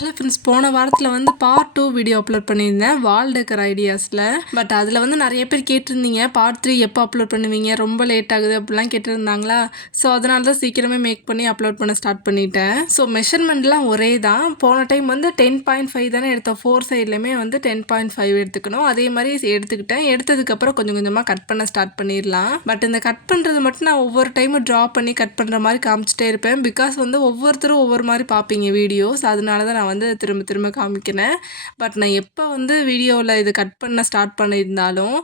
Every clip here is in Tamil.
ஹலோ ஃப்ரெண்ட்ஸ், போன வாரத்தில் வந்து பார்ட் 2 வீடியோ அப்லோட் பண்ணியிருந்தேன் வால் டெக்கர் ஐடியாஸில். பட் அதில் வந்து நிறைய பேர் கேட்டிருந்தீங்க பார்ட் 3 எப்போ அப்லோட் பண்ணுவீங்க, ரொம்ப லேட் ஆகுது அப்படிலாம் கேட்டிருந்தாங்களா. ஸோ அதனால தான் சீக்கிரமே மேக் பண்ணி அப்லோட் பண்ண ஸ்டார்ட் பண்ணிட்டேன். ஸோ மெஷர்மெண்ட்லாம் ஒரே தான். போன டைம் வந்து 10.5 தானே எடுத்தோம், 4 சைட்லேயுமே வந்து 10.5 எடுத்துக்கணும். அதே மாதிரி எடுத்துக்கிட்டேன். எடுத்ததுக்கப்புறம் கொஞ்சம் கொஞ்சமாக கட் பண்ண ஸ்டார்ட் பண்ணிடலாம். பட் இந்த கட் பண்ணுறது மட்டும் நான் ஒவ்வொரு டைமும் ட்ரா பண்ணி கட் பண்ணுற மாதிரி காமிச்சிட்டே இருப்பேன். பிகாஸ் வந்து ஒவ்வொருத்தரும் ஒவ்வொரு மாதிரி பார்ப்பீங்க வீடியோஸ், அதனால தான் நான் வந்து திரும்ப திரும்ப காமிக்கிறேன். பட் நான் எப்போ வந்து வீடியோவில் இது கட் பண்ண ஸ்டார்ட் பண்ணியிருந்தாலும்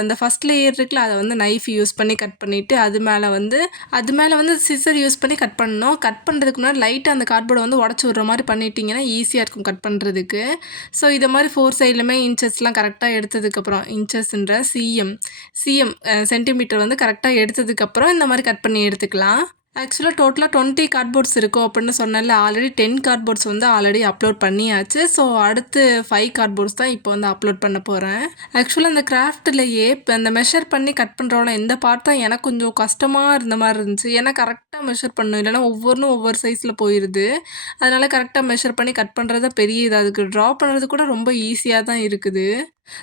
அந்த ஃபஸ்ட் லேயர் இருக்குல்ல, அதை வந்து நைஃப் யூஸ் பண்ணி கட் பண்ணிவிட்டு அது மேலே வந்து சிசர் யூஸ் பண்ணி கட் பண்ணணும். கட் பண்ணுறதுக்கு முன்னாடி லைட்டாக அந்த கார்ட்போர்டை வந்து உடச்சி விட்ற மாதிரி பண்ணிட்டீங்கன்னா ஈஸியாக இருக்கும் கட் பண்ணுறதுக்கு. ஸோ இதை மாதிரி 4 சைட்லையுமே இன்ச்சஸ்லாம் கரெக்டாக எடுத்ததுக்கப்புறம், இன்ச்சஸ்ன்ற சிஎம் சென்டிமீட்டர் வந்து கரெக்டாக எடுத்ததுக்கப்புறம் இந்த மாதிரி கட் பண்ணி எடுத்துக்கலாம். ஆக்சுவலாக டோட்டலாக 20 கார்ட்போர்ட்ஸ் இருக்கும் அப்படின்னு சொன்னால, ஆல்ரெடி 10 கார்ட்போர்ட்ஸ் வந்து ஆல்ரெடி அப்லோட் பண்ணியாச்சு. ஸோ அடுத்து 5 கார்ட்போர்ட்ஸ் தான் இப்போ வந்து அப்லோட் பண்ண போகிறேன். ஆக்சுவலாக இந்த கிராஃப்ட்லேயே இப்போ இந்த மெஷர் பண்ணி கட் பண்ணுறோம்ல, இந்த பார்ட் தான் எனக்கு கொஞ்சம் கஷ்டமாக இருந்த மாதிரி இருந்துச்சு. ஏன்னா கரெக்டாக மெஷர் பண்ணணும், இல்லைனா ஒவ்வொரு சைஸில் போயிடுது. அதனால் கரெக்டாக மெஷர் பண்ணி கட் பண்ணுறது பெரிய இது. அதுக்கு ட்ரா பண்ணுறது கூட ரொம்ப ஈஸியாக தான் இருக்குது.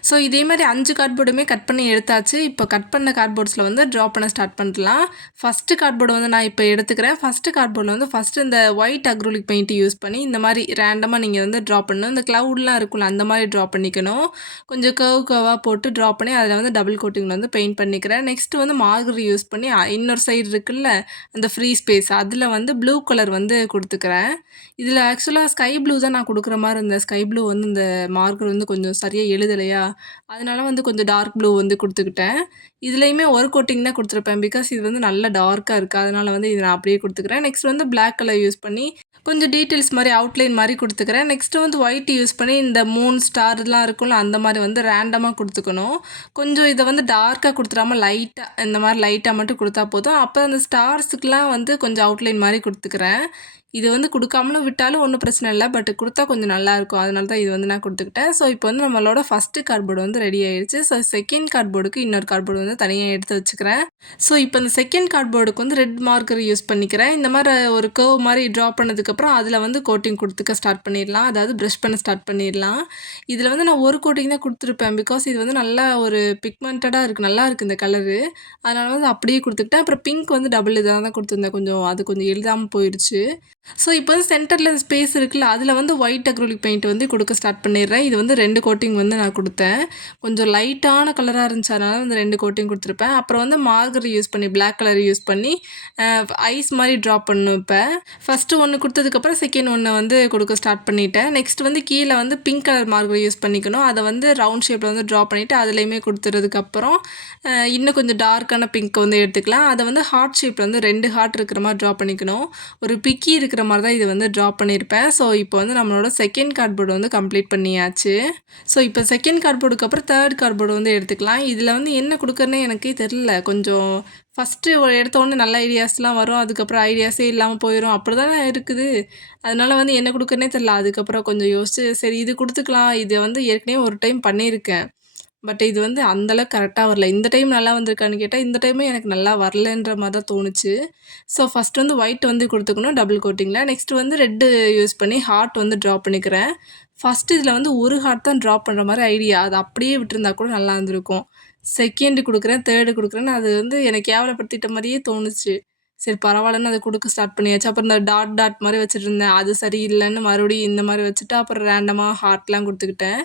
ஸோ இதே மாதிரி 5 கார்ட்போர்டுமே கட் பண்ணி எடுத்தாச்சு. இப்போ கட் பண்ண கார்ட்போர்ட்ஸில் வந்து ட்ரா பண்ண ஸ்டார்ட் பண்ணலாம். ஃபஸ்ட்டு கார்ட்போர்டு வந்து நான் இப்போ எடுத்துக்கிறேன். ஃபஸ்ட்டு கார்ட்போர்டில் வந்து ஃபஸ்ட்டு இந்த ஒயிட் அக்ரிலிக் பெயிண்ட் யூஸ் பண்ணி இந்த மாதிரி ரேண்டமாக நீங்கள் வந்து ட்ரா பண்ணணும். இந்த க்ளவுட்லாம் இருக்கும்ல, அந்த மாதிரி ட்ரா பண்ணிக்கணும். கொஞ்சம் கர்வாக போட்டு ட்ரா பண்ணி அதில் வந்து டபுள் கோட்டிங்கில் வந்து பெயிண்ட் பண்ணிக்கிறேன். நெக்ஸ்ட்டு வந்து மார்கர் யூஸ் பண்ணி இன்னொரு சைடு இருக்குல்ல, அந்த ஃப்ரீ ஸ்பேஸ், அதில் வந்து ப்ளூ கலர் வந்து கொடுத்துக்கிறேன். இதில் ஆக்சுவலாக ஸ்கை ப்ளூ தான் நான் கொடுக்குற மாதிரி இருந்தேன். ஸ்கை ப்ளூ வந்து இந்த மார்கர் வந்து கொஞ்சம் சரியாக எழுதலையா, அதனால வந்து கொஞ்சம் டார்க் ப்ளூ வந்து கொடுத்துக்கிட்டேன். இதுலேயுமே ஒரு கோட்டிங் தான் கொடுத்துருப்பேன். பிகாஸ் இது வந்து நல்லா டார்க்காக இருக்குது, அதனால் வந்து இதை நான் அப்படியே கொடுத்துக்கிறேன். நெக்ஸ்ட் வந்து பிளாக் கலர் யூஸ் பண்ணி கொஞ்சம் டீட்டெயில்ஸ் மாதிரி அவுட்லைன் மாதிரி கொடுத்துக்கிறேன். நெக்ஸ்ட்டு வந்து ஒயிட் யூஸ் பண்ணி இந்த 3 ஸ்டார்லாம் இருக்கும்ல, அந்த மாதிரி வந்து ரேண்டமாக கொடுத்துக்கணும். கொஞ்சம் இதை வந்து டார்க்காக கொடுத்துடாமல் லைட்டாக இந்த மாதிரி லைட்டாக மட்டும் கொடுத்தா போதும். அப்போ அந்த ஸ்டார்ஸுக்கெலாம் வந்து கொஞ்சம் அவுட்லைன் மாதிரி கொடுத்துக்கிறேன். இது வந்து கொடுக்காமலும் விட்டாலும் ஒன்றும் பிரச்சனை இல்லை, பட் கொடுத்தா கொஞ்சம் நல்லாயிருக்கும், அதனால தான் இது வந்து நான் கொடுத்துக்கிட்டேன். ஸோ இப்போ வந்து நம்மளோட ஃபஸ்ட்டு கார்ட்போர்டு வந்து ரெடி ஆகிடுச்சு. ஸோ செகண்ட் கார்ட்போர்டுக்கு இன்னொரு கார்ட்போர்டு வந்து தனியாக எடுத்து வச்சுக்கிறேன். ஸோ இப்போ இந்த செகண்ட் கார்ட்போர்டுக்கு வந்து ரெட் மார்க்கர் யூஸ் பண்ணிக்கிறேன். இந்த மாதிரி ஒரு கர்வ் மாதிரி ட்ரா பண்ணதுக்கப்புறம் அதில் வந்து கோட்டிங் கொடுத்துக்க ஸ்டார்ட் பண்ணிடலாம், அதாவது ப்ரஷ் பண்ண ஸ்டார்ட் பண்ணிடலாம். இதில் வந்து நான் ஒரு கோட்டிங் தான் கொடுத்துருப்பேன். பிகாஸ் இது வந்து நல்லா ஒரு பிக்மெண்டடாக இருக்குது, நல்லா இருக்குது இந்த கலரு, அதனால் வந்து அப்படியே கொடுத்துக்கிட்டேன். அப்புறம் பிங்க் வந்து டபுள் இதாக தான் கொடுத்துருந்தேன், அது கொஞ்சம் எழுதாமல் போயிடுச்சு. ஸோ இப்போ வந்து சென்டரில் ஸ்பேஸ் இருக்குல்ல, அதில் வந்து ஒயிட் அக்ரிலிக் பெயிண்ட் வந்து கொடுக்க ஸ்டார்ட் பண்ணிடுறேன். இது வந்து 2 கோட்டிங் வந்து நான் கொடுத்தேன். கொஞ்சம் லைட்டான கலராக இருந்துச்சு, அதனால் வந்து 2 கோட்டிங் கொடுத்துருப்பேன். அப்புறம் வந்து மார்கர் யூஸ் பண்ணி பிளாக் கலர் யூஸ் பண்ணி ஐஸ் மாதிரி ட்ரா பண்ணணும். இப்போ ஃபஸ்ட்டு ஒன்று கொடுத்ததுக்கப்புறம் செகண்ட் ஒன்று வந்து கொடுக்க ஸ்டார்ட் பண்ணிட்டேன். நெக்ஸ்ட் வந்து கீழே வந்து பிங்க் கலர் மார்கர் யூஸ் பண்ணிக்கணும். அதை வந்து ரவுண்ட் ஷேப்பில் வந்து ட்ரா பண்ணிவிட்டு அதுலேயுமே கொடுத்துறதுக்கப்புறம் இன்னும் கொஞ்சம் டார்க்கான பிங்க் வந்து எடுத்துக்கலாம். அதை வந்து ஹார்ட் ஷேப்பில் வந்து 2 ஹார்ட் இருக்கிற மாதிரி ட்ரா பண்ணிக்கணும். ஒரு பிக்கி இருக்கிற மாதிரி தான் இது வந்து ட்ரா பண்ணியிருப்பேன். ஸோ இப்போ வந்து நம்மளோட செகண்ட் கார்ட்போர்டு வந்து கம்ப்ளீட் பண்ணியாச்சு. ஸோ இப்போ செகண்ட் கார்ட்போர்டுக்கு அப்புறம் தேர்ட் கார்ட்போர்டு வந்து எடுத்துக்கலாம். இதில் வந்து என்ன கொடுக்குறேன்னே எனக்கே தெரில. கொஞ்சம் ஃபஸ்ட்டு எடுத்தோடனே நல்ல ஐடியாஸ்லாம் வரும், அதுக்கப்புறம் ஐடியாஸே இல்லாமல் போயிடும், அப்படி தானே இருக்குது. அதனால் வந்து என்ன கொடுக்குறனே தெரில. அதுக்கப்புறம் கொஞ்சம் யோசிச்சு சரி இது கொடுத்துக்கலாம். இதை வந்து ஏற்கனவே ஒரு டைம் பண்ணியிருக்கேன், பட் இது வந்து அந்தளவுக்கு கரெக்டாக வரல. இந்த டைம் நல்லா வந்திருக்கான்னு கேட்டால் இந்த டைமே எனக்கு நல்லா வரலன்ற மாதிரி தான் தோணுச்சு. ஸோ ஃபஸ்ட்டு வந்து ஒயிட் வந்து கொடுத்துக்கணும் டபுள் கோட்டிங்கில். நெக்ஸ்ட்டு வந்து ரெட்டு யூஸ் பண்ணி ஹார்ட் வந்து ட்ரா பண்ணிக்கிறேன். ஃபஸ்ட்டு இதில் வந்து ஒரு ஹார்ட் தான் ட்ரா பண்ணுற மாதிரி ஐடியா, அது அப்படியே விட்டுருந்தா கூட நல்லா இருந்திருக்கும். செகண்டு கொடுக்குறேன், தேர்டு கொடுக்குறேன்னு அது வந்து எனக்கு கேவலப்படுத்திட்ட மாதிரியே தோணுச்சு. சரி பரவாயில்லன்னு அதை கொடுக்க ஸ்டார்ட் பண்ணியாச்சு. அப்புறம் இந்த டாட் மாதிரி வச்சுட்டு இருந்தேன், அது சரியில்லைன்னு மறுபடியும் இந்த மாதிரி வச்சுட்டு அப்புறம் ரேண்டமாக ஹார்ட்லாம் கொடுத்துக்கிட்டேன்.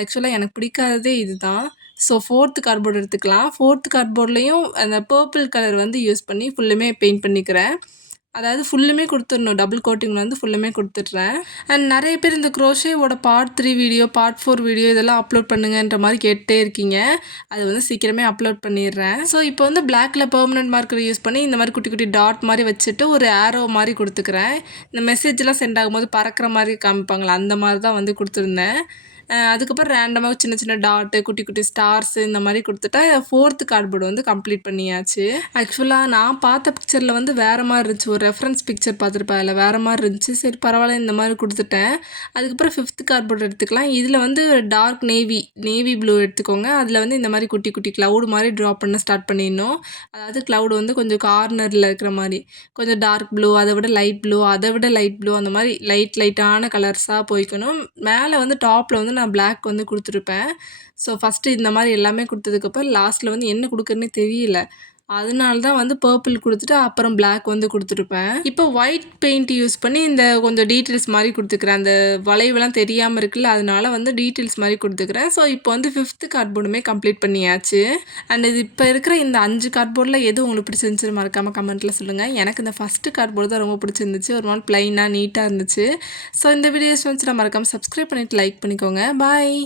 ஆக்சுவலாக எனக்கு பிடிக்காததே இது தான். ஸோ 4th கார்ட்போர்டு எடுத்துக்கலாம். 4th கார்ட்போர்ட்லேயும் அந்த பர்பிள் கலர் வந்து யூஸ் பண்ணி ஃபுல்லுமே பெயிண்ட் பண்ணிக்கிறேன். அதாவது ஃபுல்லுமே கொடுத்துடணும், டபுள் கோட்டிங் வந்து ஃபுல்லுமே கொடுத்துட்றேன். அண்ட் நிறைய பேர் இந்த குரோஷேவோட பார்ட் 3 வீடியோ, பார்ட் 4 வீடியோ இதெல்லாம் அப்லோட் பண்ணுங்கன்ற மாதிரி கேட்டே இருக்கீங்க. அது வந்து சீக்கிரமே அப்லோட் பண்ணிடுறேன். ஸோ இப்போ வந்து பிளாக்ல பெர்மனன்ட் மார்க்கர் யூஸ் பண்ணி இந்த மாதிரி குட்டி குட்டி டாட் மாதிரி வச்சுட்டு ஒரு ஆரோ மாதிரி கொடுத்துக்கிறேன். இந்த மெசேஜ்லாம் சென்ட் ஆகும்போது பறக்கிற மாதிரி காமிப்பாங்களா, அந்த மாதிரி தான் வந்து கொடுத்துருந்தேன். அதுக்கப்புறம் ரேண்டமாக சின்ன சின்ன டாட்டு குட்டி குட்டி ஸ்டார்ஸ் இந்த மாதிரி கொடுத்துட்டா 4th கார்ட்போர்டு வந்து கம்ப்ளீட் பண்ணியாச்சு. ஆக்சுவலாக நான் பார்த்த பிக்சரில் வந்து வேறு மாதிரி இருந்துச்சு, ஒரு ரெஃபரன்ஸ் பிக்சர் பார்த்துருப்பேன், அதில் வேறு மாதிரி இருந்துச்சு. சரி பரவாயில்ல இந்த மாதிரி கொடுத்துட்டேன். அதுக்கப்புறம் 5th கார்ட்போர்டு எடுத்துக்கலாம். இதில் வந்து டார்க் நேவி ப்ளூ எடுத்துக்கோங்க. அதில் வந்து இந்த மாதிரி குட்டி குட்டி க்ளவுடு மாதிரி ட்ரா பண்ண ஸ்டார்ட் பண்ணிடணும். அதாவது க்ளவுடு வந்து கொஞ்சம் கார்னரில் இருக்கிற மாதிரி, கொஞ்சம் டார்க் ப்ளூ, அதை விட லைட் ப்ளூ, அதை விட லைட் ப்ளூ, அந்த மாதிரி லைட்டான கலர்ஸாக போய்க்கணும். மேலே வந்து டாப்பில் வந்து நான் பிளாக் வந்து கொடுத்துருப்பேன். ஸோ ஃபஸ்ட்டு இந்த மாதிரி எல்லாமே கொடுத்ததுக்கப்புறம் லாஸ்ட்டில் வந்து என்ன கொடுக்குறேன்னே தெரியல, அதனால தான் வந்து பர்பிள் கொடுத்துட்டு அப்புறம் பிளாக் வந்து கொடுத்துருப்பேன். இப்போ ஒயிட் பெயிண்ட் யூஸ் பண்ணி இந்த கொஞ்சம் டீட்டெயில்ஸ் மாதிரி கொடுத்துக்கிறேன். அந்த வளைவெல்லாம் தெரியாமல் இருக்குல்ல, அதனால வந்து டீட்டெயில்ஸ் மாதிரி கொடுத்துக்கிறேன். ஸோ இப்போ வந்து 5th கார்ட்போர்டுமே கம்ப்ளீட் பண்ணியாச்சு. அண்ட் இது இப்போ இருக்கிற இந்த 5 கார்ட்போர்டில் எது உங்களுக்கு பிடிச்சிருந்துச்சு மறக்காமல் கமெண்ட்டில் சொல்லுங்கள். எனக்கு இந்த ஃபஸ்ட்டு கார்ட்போர்டு தான் ரொம்ப பிடிச்சிருந்துச்சு. ஒரு மாதிரி ப்ளைனாக நீட்டாக இருந்துச்சு. ஸோ இந்த வீடியோஸ் வந்து மறக்காமல் சப்ஸ்கிரைப் பண்ணிவிட்டு லைக் பண்ணிக்கோங்க. பாய்.